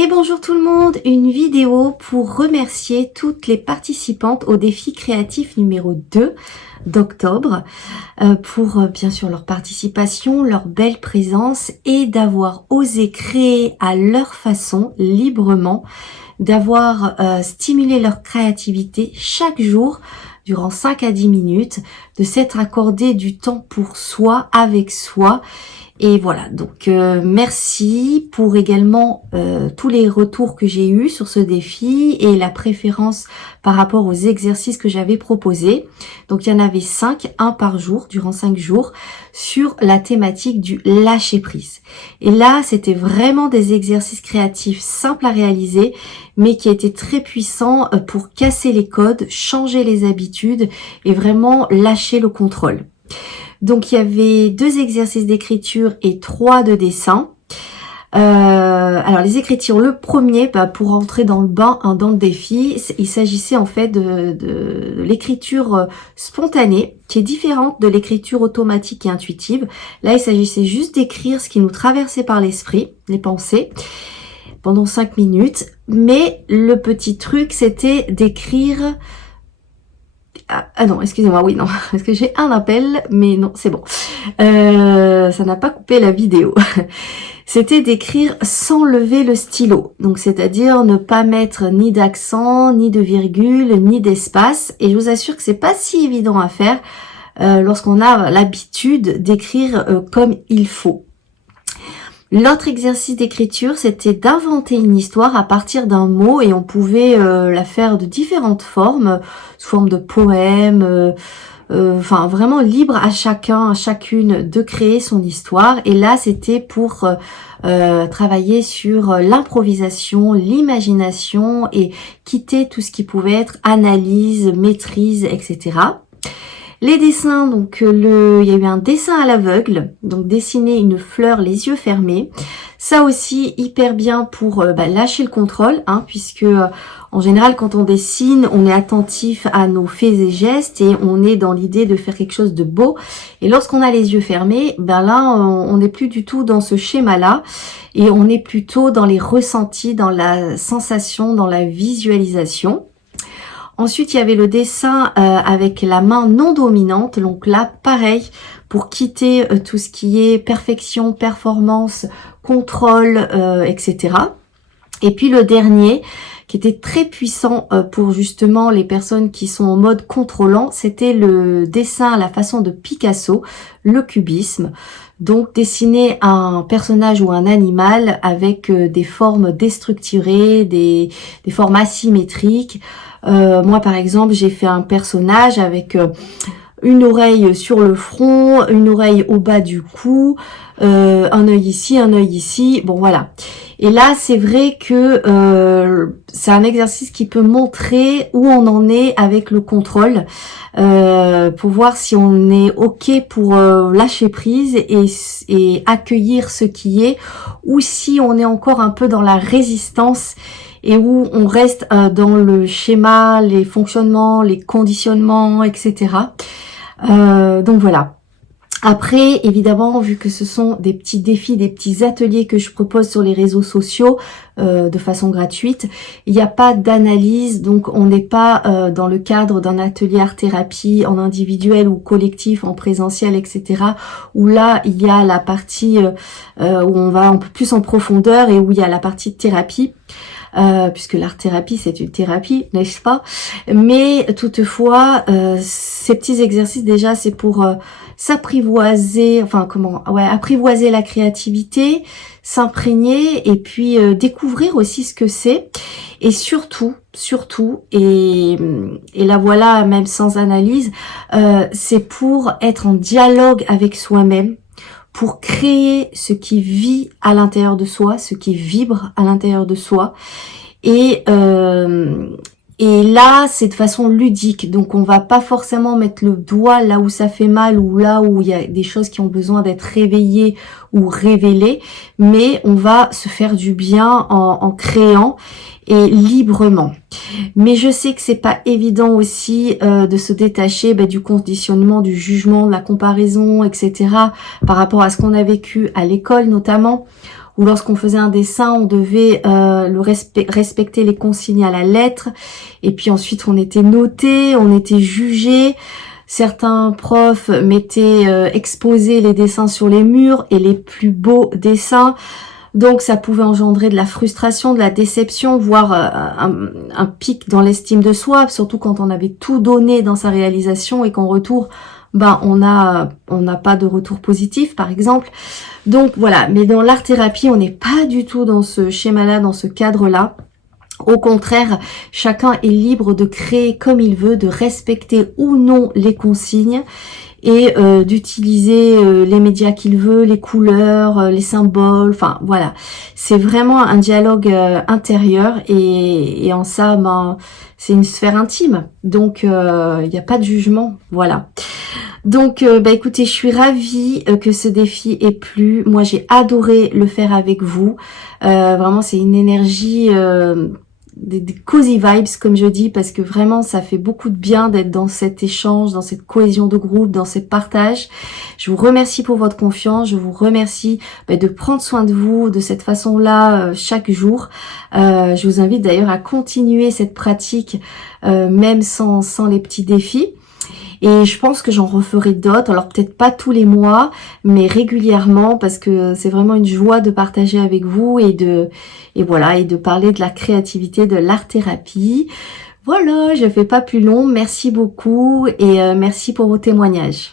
Et bonjour tout le monde, une vidéo pour remercier toutes les participantes au défi créatif numéro 2 d'octobre pour bien sûr leur participation, leur belle présence et d'avoir osé créer à leur façon, librement, d'avoir stimulé leur créativité chaque jour durant 5 à 10 minutes, de s'être accordé du temps pour soi, avec soi. Et voilà, donc merci pour également tous les retours que j'ai eus sur ce défi et la préférence par rapport aux exercices que j'avais proposés. Donc il y en avait 5, un par jour, durant 5 jours, sur la thématique du lâcher prise. Et là, c'était vraiment des exercices créatifs simples à réaliser, mais qui étaient très puissants pour casser les codes, changer les habitudes et vraiment lâcher le contrôle. Donc il y avait 2 exercices d'écriture et 3 de dessin. Alors les écritures, le premier, pour entrer dans le bain, dans le défi, il s'agissait en fait de l'écriture spontanée, qui est différente de l'écriture automatique et intuitive. Là, il s'agissait juste d'écrire ce qui nous traversait par l'esprit, les pensées, pendant 5 minutes. Mais le petit truc, c'était d'écrire... Ah non, excusez-moi, oui, non, parce que j'ai un appel, mais non, c'est bon. Ça n'a pas coupé la vidéo. C'était d'écrire sans lever le stylo. Donc, c'est-à-dire ne pas mettre ni d'accent, ni de virgule, ni d'espace. Et je vous assure que c'est pas si évident à faire lorsqu'on a l'habitude d'écrire comme il faut. L'autre exercice d'écriture, c'était d'inventer une histoire à partir d'un mot et on pouvait la faire de différentes formes, sous forme de poème, enfin vraiment libre à chacun, à chacune de créer son histoire. Et là, c'était pour travailler sur l'improvisation, l'imagination et quitter tout ce qui pouvait être analyse, maîtrise, etc. Les dessins, donc il y a eu un dessin à l'aveugle, donc dessiner une fleur les yeux fermés. Ça aussi hyper bien pour lâcher le contrôle, puisque en général quand on dessine, on est attentif à nos faits et gestes et on est dans l'idée de faire quelque chose de beau. Et lorsqu'on a les yeux fermés, là on n'est plus du tout dans ce schéma-là et on est plutôt dans les ressentis, dans la sensation, dans la visualisation. Ensuite, il y avait le dessin avec la main non dominante. Donc là, pareil, pour quitter tout ce qui est perfection, performance, contrôle, etc. Et puis le dernier, qui était très puissant pour justement les personnes qui sont en mode contrôlant, c'était le dessin à la façon de Picasso, le cubisme. Donc dessiner un personnage ou un animal avec des formes déstructurées, des formes asymétriques. Moi par exemple, j'ai fait un personnage avec une oreille sur le front, une oreille au bas du cou, un œil ici, un œil ici, bon voilà. Et là, c'est vrai que c'est un exercice qui peut montrer où on en est avec le contrôle, pour voir si on est OK pour lâcher prise et accueillir ce qui est, ou si on est encore un peu dans la résistance et où on reste dans le schéma, les fonctionnements, les conditionnements, etc. Donc voilà. Après, évidemment, vu que ce sont des petits défis, des petits ateliers que je propose sur les réseaux sociaux de façon gratuite, il n'y a pas d'analyse, donc on n'est pas dans le cadre d'un atelier art-thérapie en individuel ou collectif, en présentiel, etc. Où là, il y a la partie où on va un peu plus en profondeur et où il y a la partie de thérapie. Puisque l'art-thérapie c'est une thérapie, n'est-ce pas? Mais toutefois, ces petits exercices déjà c'est pour s'apprivoiser, apprivoiser la créativité, s'imprégner et puis découvrir aussi ce que c'est. Et surtout, et là voilà, même sans analyse, c'est pour être en dialogue avec soi-même, pour créer ce qui vit à l'intérieur de soi, ce qui vibre à l'intérieur de soi. Et là, c'est de façon ludique. Donc, on va pas forcément mettre le doigt là où ça fait mal ou là où il y a des choses qui ont besoin d'être réveillées ou révélées. Mais on va se faire du bien en créant et librement. Mais je sais que c'est pas évident aussi de se détacher du conditionnement, du jugement, de la comparaison, etc. par rapport à ce qu'on a vécu à l'école notamment, où lorsqu'on faisait un dessin, on devait respecter les consignes à la lettre, et puis ensuite on était noté, on était jugé. Certains profs mettaient exposer les dessins sur les murs et les plus beaux dessins. Donc ça pouvait engendrer de la frustration, de la déception, voire un pic dans l'estime de soi, surtout quand on avait tout donné dans sa réalisation et qu'en retour, ben on n'a pas de retour positif, par exemple. Donc voilà, mais dans l'art-thérapie, on n'est pas du tout dans ce schéma-là, dans ce cadre-là. Au contraire, chacun est libre de créer comme il veut, de respecter ou non les consignes et d'utiliser les médias qu'il veut, les couleurs, les symboles, enfin voilà. C'est vraiment un dialogue intérieur et en ça, ben, c'est une sphère intime. Donc, il n'y a pas de jugement, voilà. Donc, bah écoutez, je suis ravie que ce défi ait plu. Moi, j'ai adoré le faire avec vous. Vraiment, c'est une énergie... des cozy vibes comme je dis, parce que vraiment ça fait beaucoup de bien d'être dans cet échange, dans cette cohésion de groupe, dans ces partages. Je vous remercie pour votre confiance, je vous remercie de prendre soin de vous de cette façon-là chaque jour. Je vous invite d'ailleurs à continuer cette pratique même sans les petits défis. Et je pense que j'en referai d'autres, alors peut-être pas tous les mois, mais régulièrement, parce que c'est vraiment une joie de partager avec vous et de parler de la créativité, de l'art-thérapie. Voilà, je fais pas plus long. Merci beaucoup et merci pour vos témoignages.